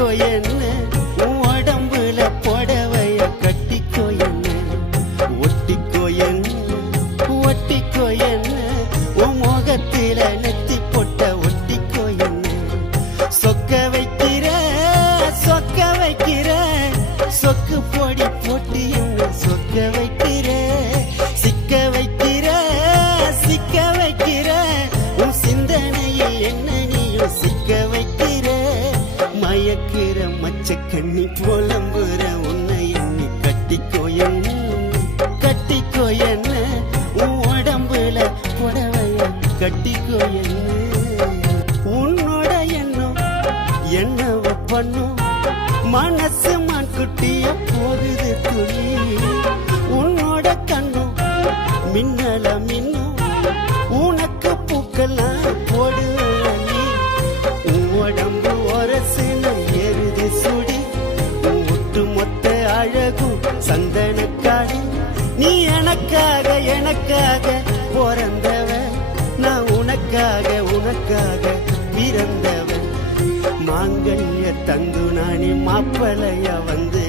ஒட்டிக்கோ என்ன? உன் உடம்புல புடவைய கட்டிக்கோ என்ன? ஒட்டிக்கோ என்ன? ஒட்டிக்கோ என்ன? உன் முகத்தில புலம்புற உன்னை எண்ணி கட்டிக்கோ என்ன? கட்டிக்கோ என்ன? உன் உடம்புல புடவைய கட்டிக்கோ என்ன? உன்னோட எண்ணம் என்னவ பண்ணும். மனசு அழகும் சந்தனக்காடு நீ எனக்காக எனக்காக பிறந்தவ நான் உனக்காக உனக்காக பிறந்தவன். மாங்கல்ய தந்து நானே மாப்பிளைய வந்து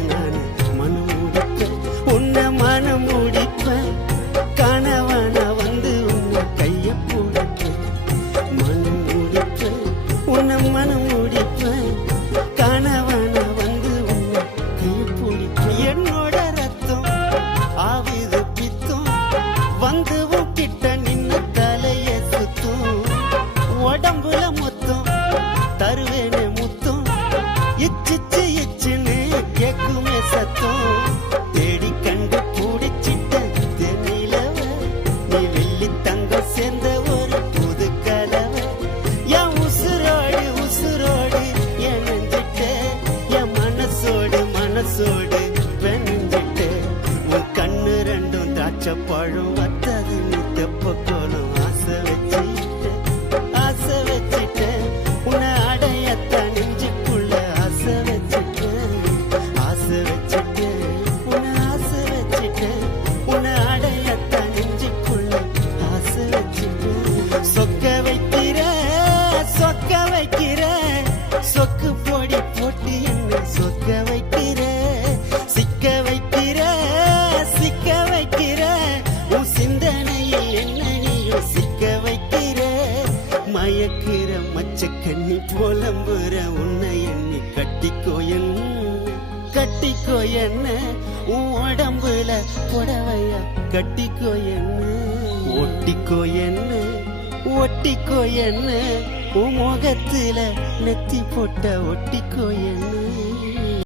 உடம்புல மொத்தம் தருவேனே முத்தம். இச்சிச்சு இச்சுன்னு கேக்குமே சத்தம். தேடி கண்டு பூடிச்சிட்ட தென்னிலவ நீ வெள்ளி தங்க சேர்ந்த ஒரு புது கலவை. என் உசுரோடு உசுரோடு என் நெஞ்சிட்ட என் மனசோடு மனசோடு வெஞ்சிட்ட உன் கண்ணு ரெண்டும் தாச்ச பழம் வைக்கிற? சொக்கு பொடி போட்டு என்ன சொக்க வைக்கிற? சிக்க வைக்கிற? சிக்க வைக்கிற? உன் சிந்தனையில் என்ன நீயும் சிக்க வைக்கிற? மயக்கிற மச்ச புலம்புற உன்னை எண்ணி கட்டிக்கோ என்ன? கட்டிக்கோ என்ன? உன் உடம்புல கட்டிக்கோ என்ன? ஒட்டிக்கோ என்ன? ஒட்டிக்கோ என்ன? உன் முகத்துல நெத்தி போட்ட ஒட்டிக்கோ என்ன